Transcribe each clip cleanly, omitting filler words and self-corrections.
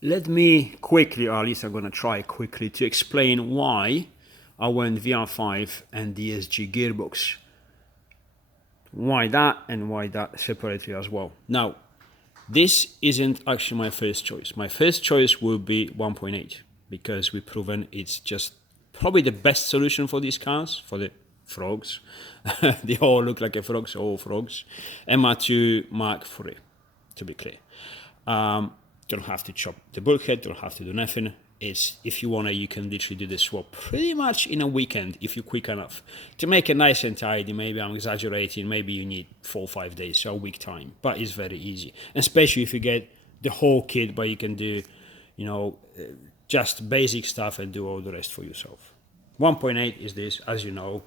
let me quickly, or at least I'm going to try quickly, to explain why I went VR5 and DSG Gearbox. Why that and why that separately as well. Now, this isn't actually my first choice. My first choice would be 1.8 because we've proven it's just probably the best solution for these cars, for the frogs. They all look like a frog, so all frogs. MR2 Mark III, to be clear. Don't have to chop the bulkhead, don't have to do nothing. It's, if you want to, you can literally do the swap pretty much in a weekend if you're quick enough. To make it nice and tidy, maybe I'm exaggerating, maybe you need 4 or 5 days, so a week time, but it's very easy. Especially if you get the whole kit, but you can do, just basic stuff and do all the rest for yourself. 1.8 is this, as you know.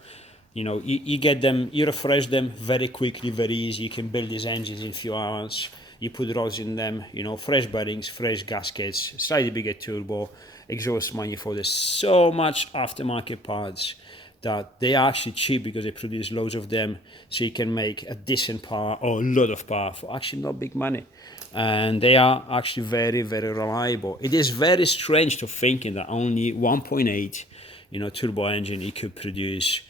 You get them, you refresh them very quickly, very easy. You can build these engines in a few hours. You put rods in them, fresh bearings, fresh gaskets, slightly bigger turbo, exhaust manifold. There's so much aftermarket parts that they are actually cheap because they produce loads of them. So you can make a decent power or a lot of power for actually not big money. And they are actually very, very reliable. It is very strange to thinking that only 1.8, turbo engine, it could produce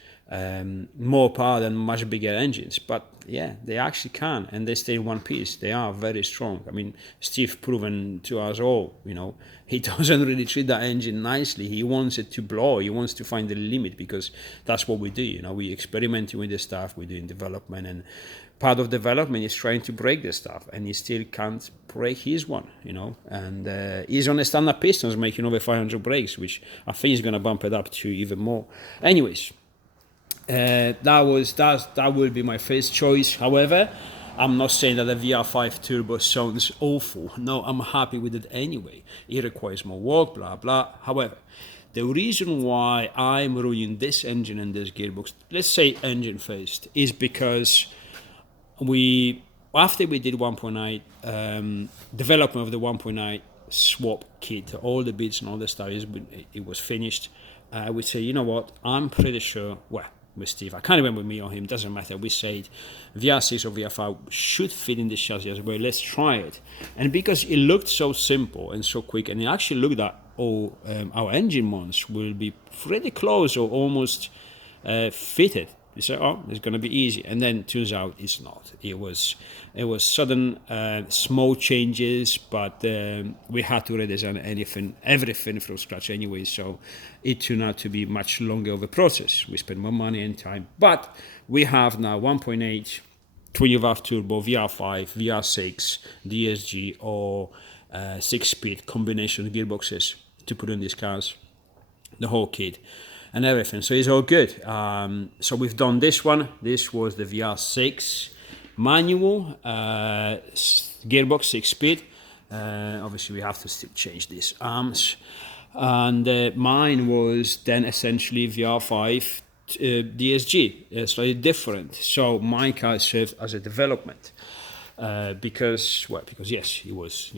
more power than much bigger engines, but yeah, they actually can, and they stay in one piece. They are very strong. I mean, Steve proven to us all, he doesn't really treat that engine nicely. He wants it to blow. He wants to find the limit because that's what we do. We experimenting with the stuff, we're doing development, and part of development is trying to break the stuff, and he still can't break his one, and he's on the standard pistons making over 500 brakes, which I think is going to bump it up to even more. Anyways, that will be my first choice. However, I'm not saying that the VR5 Turbo sounds awful. No, I'm happy with it anyway. It requires more work, blah blah. However, the reason why I'm ruining this engine and this gearbox, let's say engine first, is because after we did 1.9 development of the 1.9 swap kit, all the bits and all the stuff, it was finished. We say, you know what? I'm pretty sure. Well, with Steve, I can't remember me or him, doesn't matter. We said VR6 or VR5 should fit in this chassis as well. Let's try it. And because it looked so simple and so quick, and it actually looked at all our engine ones will be pretty close or almost fitted. You say, oh, it's going to be easy, and then turns out it's not. It was sudden small changes, but we had to redesign everything from scratch anyway. So it turned out to be much longer of a process. We spent more money and time, but we have now 1.8 20-valve turbo, VR5, VR6, DSG, or 6-speed combination gearboxes to put in these cars, the whole kit and everything. So it's all good. So we've done this one. This was the VR6 manual gearbox, 6-speed. Obviously, we have to still change these arms. And mine was then essentially VR5 DSG, slightly different. So my car served as a development because yes, it was,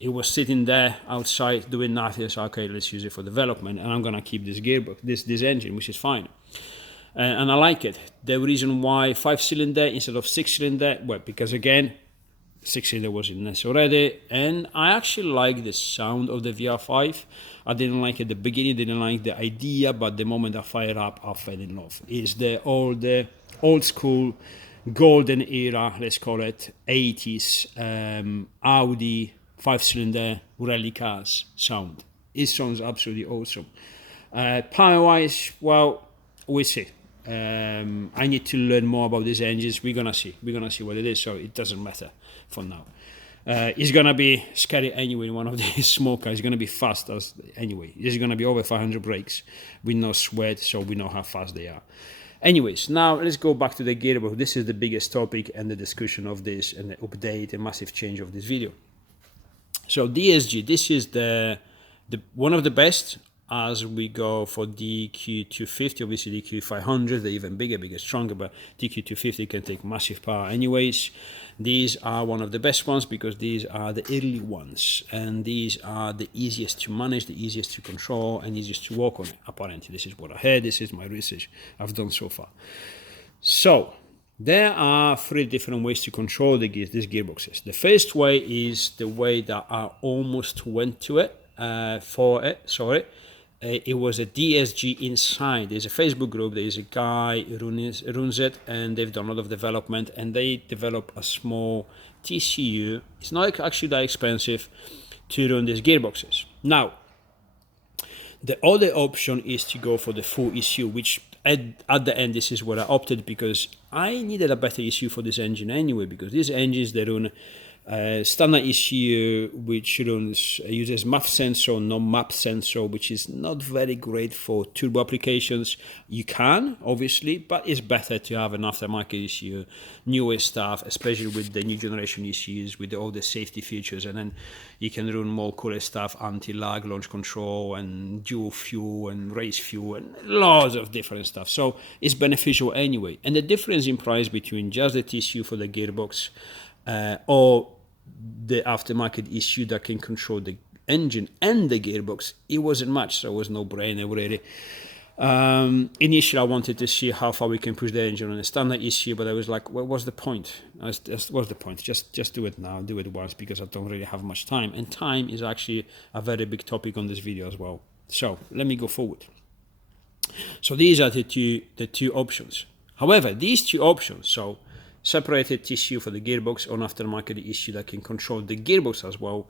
it was sitting there outside doing nothing. So okay, let's use it for development, and I'm gonna keep this gearbox, this engine, which is fine, and I like it. The reason why 5-cylinder instead of 6-cylinder, well, because again, 6-cylinder was in this already, and I actually like the sound of the VR5. I didn't like it at the beginning, didn't like the idea, but the moment I fired up, I fell in love. It's the old school, golden era, let's call it, 80s Audi 5-cylinder rally cars sound. It sounds absolutely awesome. Power-wise, well, we'll see. I need to learn more about these engines. We're gonna see what it is. So it doesn't matter for now. It's gonna be scary anyway. One of these small cars. It's gonna be fast as anyway. It's gonna be over 500 brakes with no sweat, so we know how fast they are. Anyways, now let's go back to the gearbox. This is the biggest topic and the discussion of this and the update and massive change of this video. So DSG, this is the one of the best as we go for DQ250. Obviously DQ500, they're even bigger, stronger, but DQ250 can take massive power anyways. These are one of the best ones because these are the early ones, and these are the easiest to manage, the easiest to control, and easiest to work on. Apparently, this is what I heard, this is my research I've done so far. So There are three different ways to control these gearboxes. The first way is the way that I almost went to it, it was a DSG inside. There's a Facebook group, there's a guy who runs it, and they've done a lot of development, and they develop a small TCU. It's not actually that expensive to run these gearboxes. Now, the other option is to go for the full ECU, which at the end, this is what I opted because I needed a better ECU for this engine anyway, because these engines, they run standard ECU, which uses MAP sensor, no MAP sensor, which is not very great for turbo applications. You can, obviously, but it's better to have an aftermarket ECU, newer stuff, especially with the new generation ECUs, with all the safety features, and then you can run more cooler stuff, anti-lag, launch control, and dual fuel, and race fuel, and lots of different stuff. So it's beneficial anyway. And the difference in price between just the TCU for the gearbox or the aftermarket ECU that can control the engine and the gearbox, it wasn't much, so it was no brainer really. Initially I wanted to see how far we can push the engine on a standard ECU, but I was like, well, what's the point? What's the point? Just do it now, do it once, because I don't really have much time, and time is actually a very big topic on this video as well. So let me go forward. So these are the two options. However, these two options, so separated TCU for the gearbox on aftermarket ECU that can control the gearbox as well.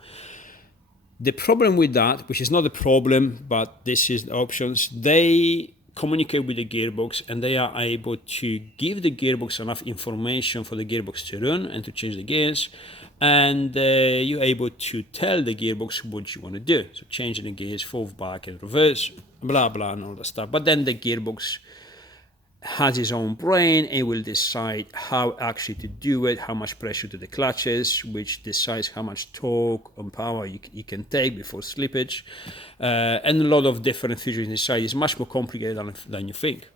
The problem with that, which is not a problem, but this is the options, they communicate with the gearbox and they are able to give the gearbox enough information for the gearbox to run and to change the gears, and you're able to tell the gearbox what you want to do. So changing the gears, forward, back and reverse, blah, blah, and all that stuff. But then the gearbox has his own brain. It will decide how actually to do it, how much pressure to the clutches, which decides how much torque and power you can take before slippage, and a lot of different features inside. It's much more complicated than you think.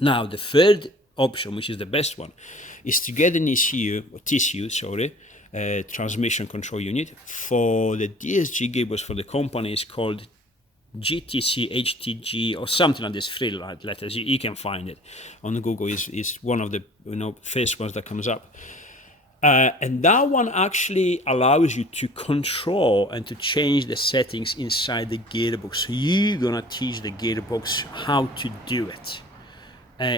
Now, the third option, which is the best one, is to get an ECU, or TCU, transmission control unit. For the DSG gearbox for the company is called GTC, HTG, or something like this, three letters. You can find it on Google. Is one of the first ones that comes up, and that one actually allows you to control and to change the settings inside the gearbox. So you're gonna teach the gearbox how to do it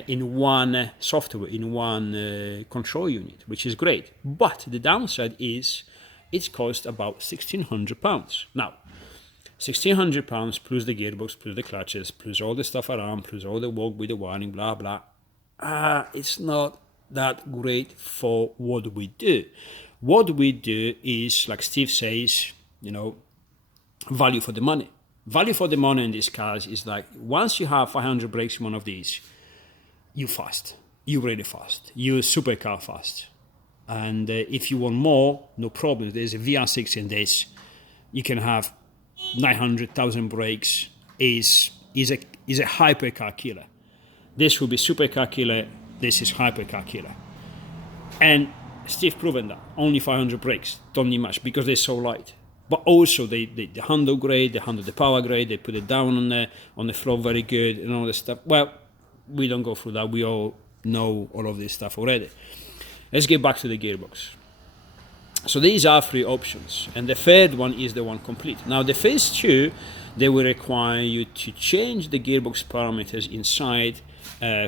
in one software, in one control unit, which is great. But the downside is it costs about £1,600. Now, £1,600 plus the gearbox, plus the clutches, plus all the stuff around, plus all the work with the wiring, blah, blah. It's not that great for what we do. What we do is, like Steve says, value for the money. Value for the money in this case is like, once you have 500 brakes in one of these, you're fast. You're really fast. You're supercar fast. And if you want more, no problem. There's a VR6 in this. You can have 900,000 brakes. Is a hypercar killer. This will be supercar killer. This is hypercar killer. And Steve proven that only 500 brakes, don't need much because they're so light. But also they handle great, they handle the power great, they put it down on the floor very good and all this stuff. Well, we don't go through that. We all know all of this stuff already. Let's get back to the gearbox. So these are three options, and the third one is the one complete. Now the first two, they will require you to change the gearbox parameters inside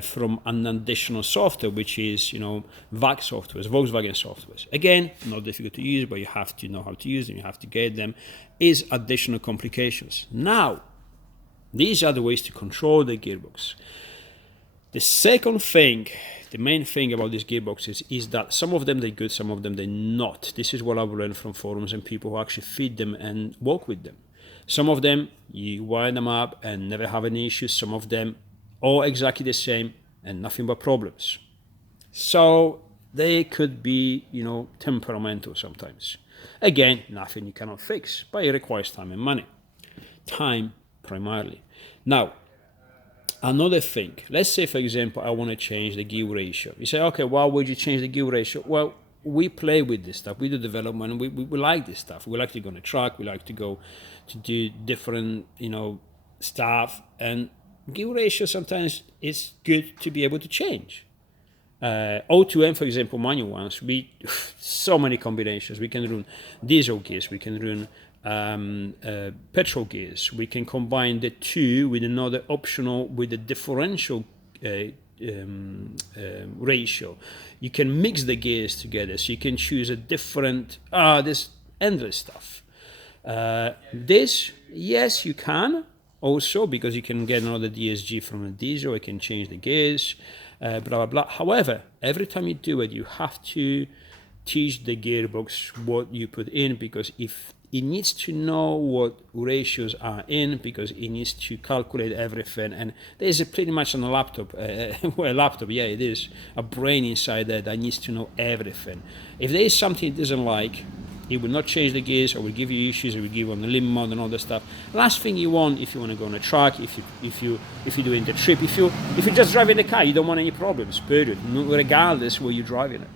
from an additional software, which is VAG softwares, Volkswagen softwares. Again, not difficult to use, but you have to know how to use them. You have to get them. Is additional complications. Now, these are the ways to control the gearbox. The second thing, the main thing about these gearboxes is that some of them they're good, some of them they're not. This is what I've learned from forums and people who actually feed them and work with them. Some of them, you wire them up and never have any issues. Some of them are exactly the same and nothing but problems. So they could be, temperamental sometimes. Again, nothing you cannot fix, but it requires time and money. Time primarily. Now, another thing, let's say, for example, I want to change the gear ratio. You say, okay, why would you change the gear ratio? Well, we play with this stuff. We do development. We like this stuff. We like to go on a track. We like to go to do different, stuff. And gear ratio sometimes is good to be able to change. O2M, for example, manual ones, so many combinations. We can run diesel gears, we can run petrol gears, we can combine the two with another optional with a differential ratio. You can mix the gears together, so you can choose a different, there's endless stuff. This, yes, you can also, because you can get another DSG from a diesel, you can change the gears, blah, blah, blah. However, every time you do it, you have to teach the gearbox what you put in, because if it needs to know what ratios are in, because it needs to calculate everything. And there's pretty much on a laptop, well, a laptop, yeah, it is a brain inside there that needs to know everything. If there is something it doesn't like, it will not change the gears, or will give you issues, or will give you on the limb mode and all that stuff. Last thing you want, if you want to go on a track, if you're doing the trip, if you're just driving the car, you don't want any problems, period, regardless where you're driving it.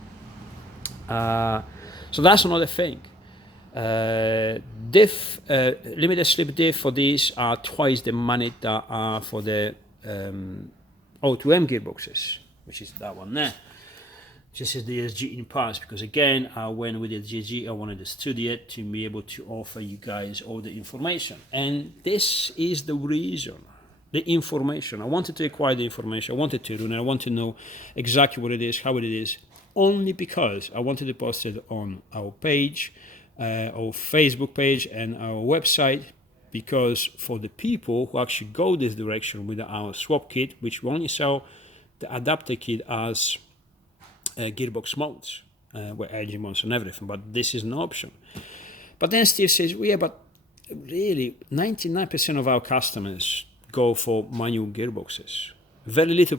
So that's another thing. Limited slip diff for these are twice the money that are for the O2M gearboxes, which is that one there. This is the DSG in past, because again, I went with the DSG, I wanted to study it to be able to offer you guys all the information. And this is the reason, the information. I wanted to acquire the information, I wanted to run it, I want to know exactly what it is, how it is, only because I wanted to post it on our page, our Facebook page and our website, because for the people who actually go this direction with our swap kit, which we only sell the adapter kit as gearbox mounts, with engine mounts and everything, but this is an option. But then Steve says, well, yeah, but really 99% of our customers go for manual gearboxes. Very little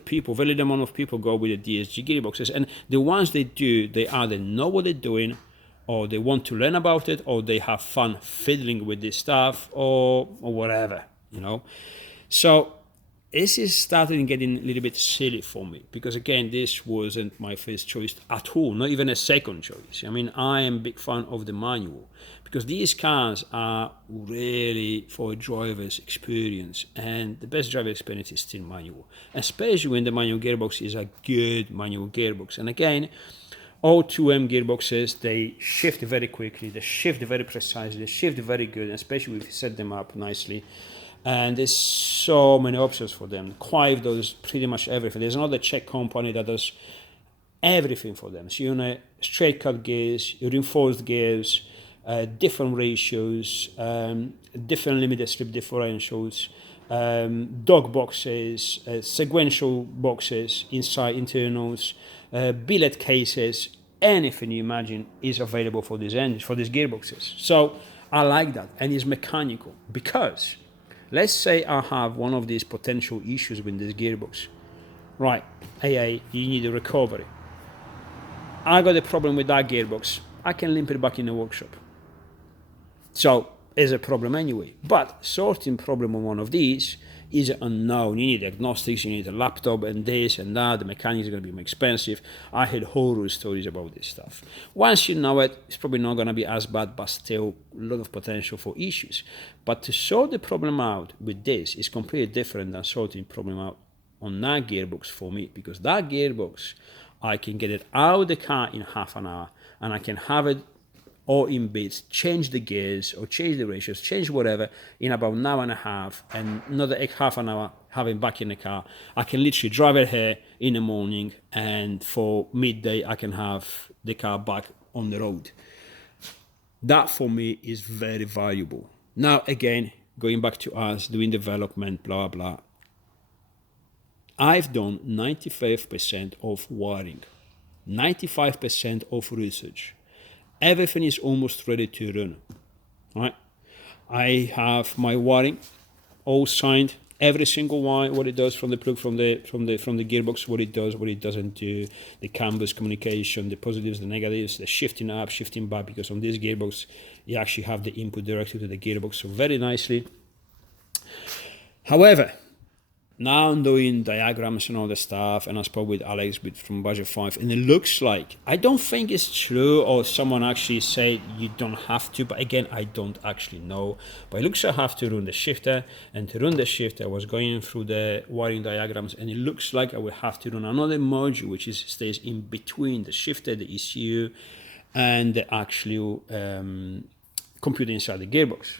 amount of people go with the DSG gearboxes, and the ones they do, they either know what they're doing, or they want to learn about it, or they have fun fiddling with this stuff, or whatever, you know. So this is starting getting a little bit silly for me, because again, this wasn't my first choice at all, not even a second choice. I mean, I am a big fan of the manual, because these cars are really for a driver's experience, and the best driver experience is still manual, especially when the manual gearbox is a good manual gearbox. And again, all 2M gearboxes, they shift very quickly, they shift very precisely, they shift very good, especially if you set them up nicely. And there's so many options for them. Quive does pretty much everything. There's another Czech company that does everything for them. So you know, straight cut gears, reinforced gears, different ratios, different limited slip differentials, dog boxes, sequential boxes, inside internals, billet cases, anything you imagine is available for these engines, for these gearboxes. So I like that, and it's mechanical, because let's say I have one of these potential issues with this gearbox. Right, AA, you need a recovery. I got a problem with that gearbox. I can limp it back in the workshop. So it's a problem anyway. But sorting problem on one of these is unknown. You need diagnostics, you need a laptop and this and that. The mechanics are going to be more expensive. I heard horror stories about this stuff. Once you know it, it's probably not going to be as bad, but still a lot of potential for issues. But to sort the problem out with this is completely different than sorting the problem out on that gearbox for me, because that gearbox, I can get it out of the car in half an hour, and I can have it all in bits, change the gears or change the ratios, change whatever in about an hour and a half, and another half an hour having back in the car. I can literally drive it here in the morning, and for midday I can have the car back on the road. That for me is very valuable. Now again, going back to us doing development, blah blah, I've done 95% of wiring, 95% of research. Everything is almost ready to run. Right? I have my wiring all signed, every single wire, what it does from the plug, from the gearbox, what it does, what it doesn't do, the canvas communication, the positives, the negatives, the shifting up, shifting back, because on this gearbox you actually have the input directly to the gearbox, so very nicely. However, now I'm doing diagrams and all the stuff, and I spoke with Alex from Budget 5, and it looks like, I don't think it's true, or someone actually said you don't have to, but again, I don't actually know. But it looks like I have to run the shifter, and to run the shifter, I was going through the wiring diagrams, and it looks like I will have to run another module, which stays in between the shifter, the ECU, and the actual computer inside the gearbox.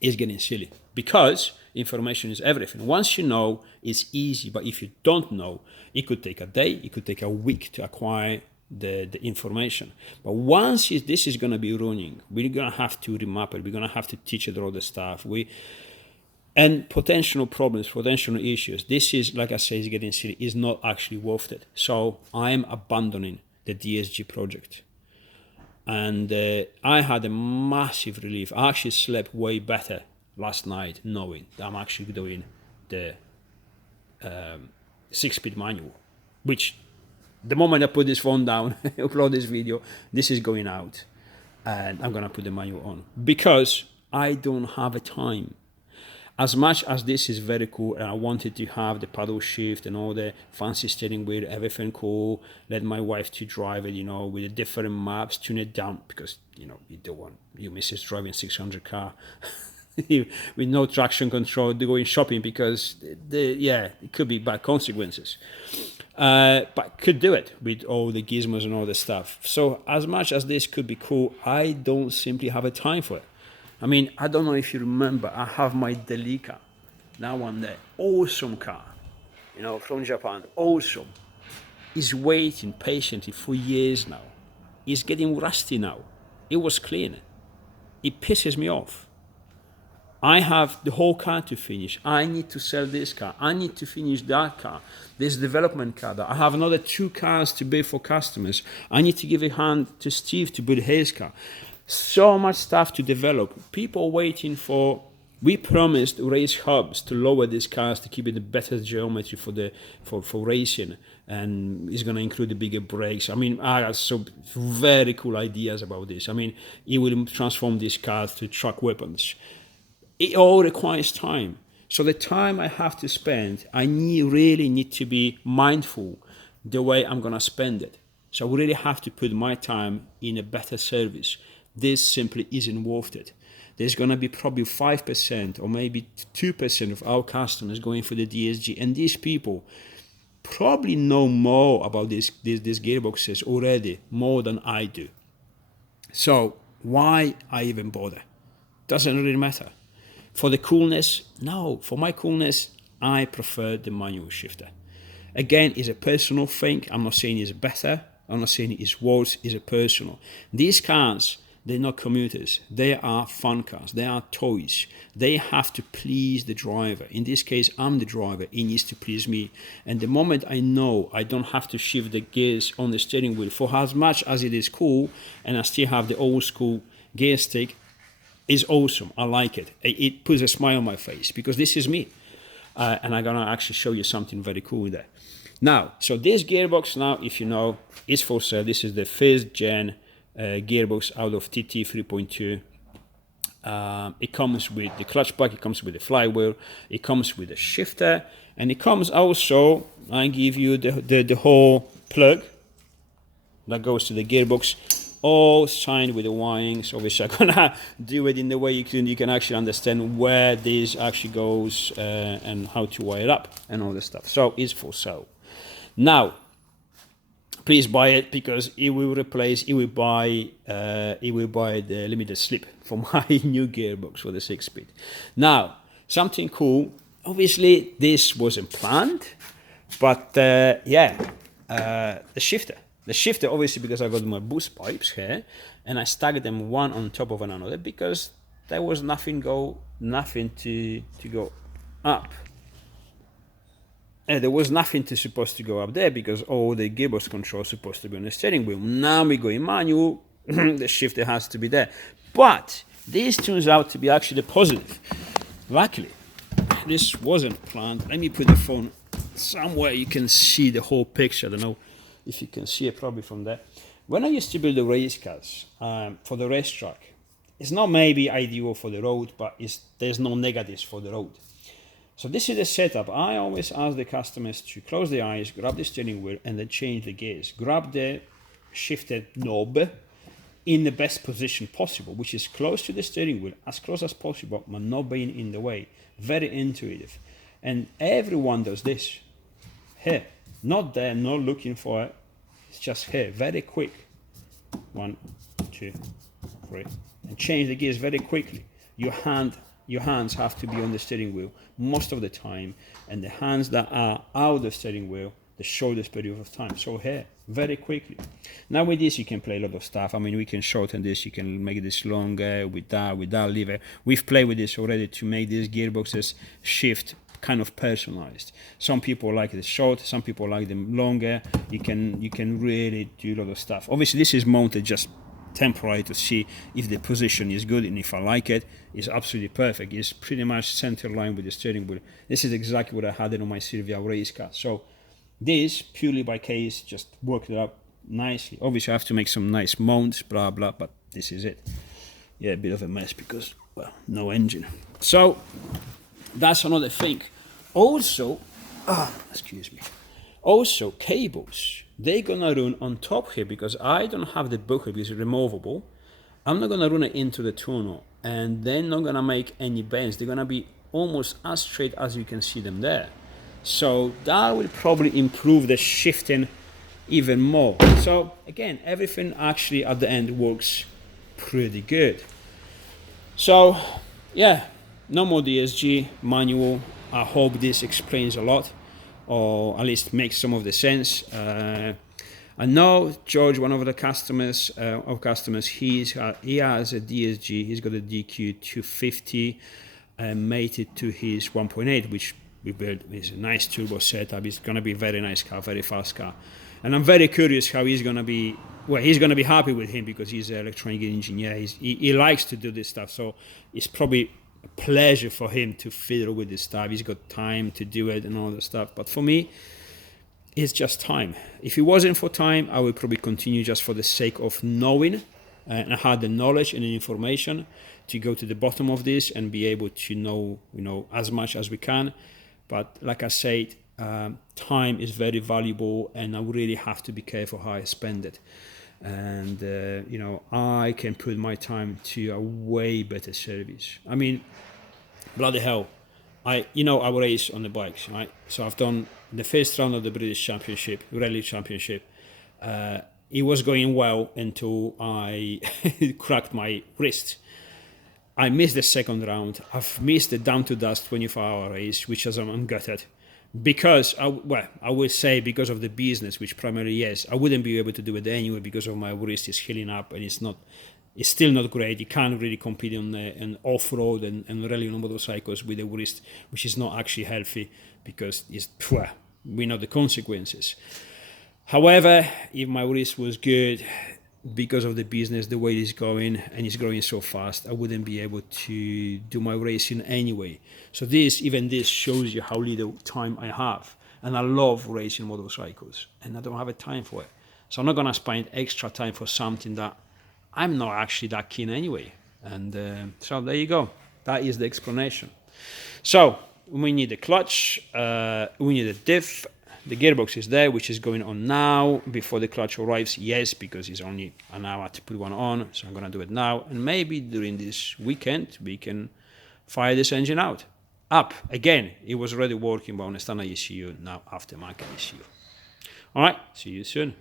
It's getting silly, because information is everything. Once you know, it's easy, but if you don't know, it could take a day, it could take a week to acquire the information. But once this is going to be running, we're going to have to remap it, we're going to have to teach it all the stuff. And potential problems, potential issues, this is, like I say, is getting silly, is not actually worth it. So I am abandoning the DSG project. And I had a massive relief. I actually slept way better last night knowing that I'm actually doing the 6-speed manual, which the moment I put this phone down, upload this video, this is going out, and I'm gonna put the manual on, because I don't have a time. As much as this is very cool, and I wanted to have the paddle shift and all the fancy steering wheel, everything cool, let my wife to drive it, with the different maps, tune it down, because, you don't want your missus driving 600 car with no traction control, going shopping, because, it could be bad consequences. But could do it with all the gizmos and all the stuff. So as much as this could be cool, I don't simply have a time for it. I mean, I don't know if you remember, I have my Delica, that one there, awesome car, from Japan, awesome. It's waiting patiently for years now. It's getting rusty now. It was clean. It pisses me off. I have the whole car to finish. I need to sell this car. I need to finish that car. This development car. I have another 2 cars to build for customers. I need to give a hand to Steve to build his car. So much stuff to develop. People waiting for. We promised race hubs to lower these cars to keep it a better geometry for racing, and it's going to include the bigger brakes. I mean, I have some very cool ideas about this. I mean, it will transform these cars to truck weapons. It all requires time. So the time I have to spend, I really need to be mindful the way I'm going to spend it. So I really have to put my time in a better service. This simply isn't worth it. There's going to be probably 5% or maybe 2% of our customers going for the DSG. And these people probably know more about these gearboxes already, more than I do. So why I even bother? Doesn't really matter. For the coolness, no. For my coolness, I prefer the manual shifter. Again, it's a personal thing. I'm not saying it's better. I'm not saying it's worse. It's a personal. These cars, they're not commuters. They are fun cars. They are toys. They have to please the driver. In this case, I'm the driver. He needs to please me. And the moment I know I don't have to shift the gears on the steering wheel, for as much as it is cool, and I still have the old school gear stick, is awesome. I like it. It puts a smile on my face, because this is me. And I'm going to actually show you something very cool there. Now, so this gearbox now, if you know, is for sale. This is the 1st gen gearbox out of TT 3.2. It comes with the clutch pack, it comes with the flywheel, it comes with a shifter, and it comes also, I give you the whole plug that goes to the gearbox, all signed with the wirings. Obviously I'm gonna do it in the way you can actually understand where this actually goes and how to wire it up and all this stuff. So it's for sale. Now, please buy it, because it will buy the limited slip for my new gearbox for the 6-speed. Now, something cool. Obviously, this wasn't planned, but the shifter. The shifter, obviously, because I got my boost pipes here, and I staggered them one on top of another, because there was nothing to go up. And there was nothing supposed to go up there, because all the gearbox control is supposed to be on the steering wheel. Now we go in manual, the shifter has to be there. But this turns out to be actually the positive. Luckily, this wasn't planned. Let me put the phone somewhere you can see the whole picture. I don't know if you can see it probably from there. When I used to build the race cars for the racetrack, it's not maybe ideal for the road, but there's no negatives for the road. So this is the setup. I always ask the customers to close their eyes, grab the steering wheel, and then change the gears. Grab the shifted knob in the best position possible, which is close to the steering wheel, as close as possible, but not being in the way. Very intuitive. And everyone does this. Here, not there, not looking for it. It's just here, very quick. 1, 2, 3. And change the gears very quickly. Your hands have to be on the steering wheel most of the time, and the hands that are out of the steering wheel the shortest period of time. So here, very quickly. Now with this you can play a lot of stuff. I mean, we can shorten this, you can make this longer with that lever. We've played with this already to make these gearboxes shift kind of personalized. Some people like it short, some people like them longer. You can really do a lot of stuff. Obviously this is mounted just temporary to see if the position is good, and if I like it, it's absolutely perfect. It's pretty much center line with the steering wheel. This is exactly what I had on my Silvia race car. So this, purely by case, just worked it up nicely. Obviously I have to make some nice mounts, blah blah, but this is it. Yeah, a bit of a mess because, well, no engine. So that's another thing. Also, excuse me. Also, cables, they're gonna run on top here because I don't have the bucket because it's removable. I'm not gonna run it into the tunnel, and they're not gonna make any bends. They're gonna be almost as straight as you can see them there. So that will probably improve the shifting even more. So again, everything actually at the end works pretty good. So yeah, no more DSG manual. I hope this explains a lot, or at least makes some of the sense. I know George, one of the customers, he has a DSG. He's got a DQ 250 mated to his 1.8, which we built. Is a nice turbo setup. It's going to be a very nice car, very fast car. And I'm very curious how he's going to be. Well, he's going to be happy with him because he's an electronic engineer. He likes to do this stuff, so it's probably a pleasure for him to fiddle with this stuff. He's got time to do it and all that stuff. But for me, it's just time. If it wasn't for time, I would probably continue just for the sake of knowing, and I had the knowledge and the information to go to the bottom of this and be able to know, as much as we can. But like I said, time is very valuable, and I really have to be careful how I spend it. And I can put my time to a way better service. I mean, bloody hell, I race on the bikes, right? So I've done the first round of the British Championship, Rally Championship. It was going well until I cracked my wrist. I missed the second round. I've missed the down to dust 24-hour race, which is I'm gutted. Because I would say because of the business, which primarily yes, I wouldn't be able to do it anyway because of my wrist is healing up and it's still not great. You can't really compete on off-road and rally on motorcycles with a wrist which is not actually healthy because we know the consequences. However, if my wrist was good, because of the business, the way it's going, and it's growing so fast, I wouldn't be able to do my racing anyway. So this shows you how little time I have. And I love racing motorcycles, and I don't have a time for it. So I'm not going to spend extra time for something that I'm not actually that keen anyway. And so there you go. That is the explanation. So we need a clutch, we need a diff. The gearbox is there, which is going on now before the clutch arrives. Yes, because it's only an hour to put one on, so I'm going to do it now. And maybe during this weekend, we can fire this engine up. Again, it was already working, but on a standard ECU, now aftermarket ECU. All right, see you soon.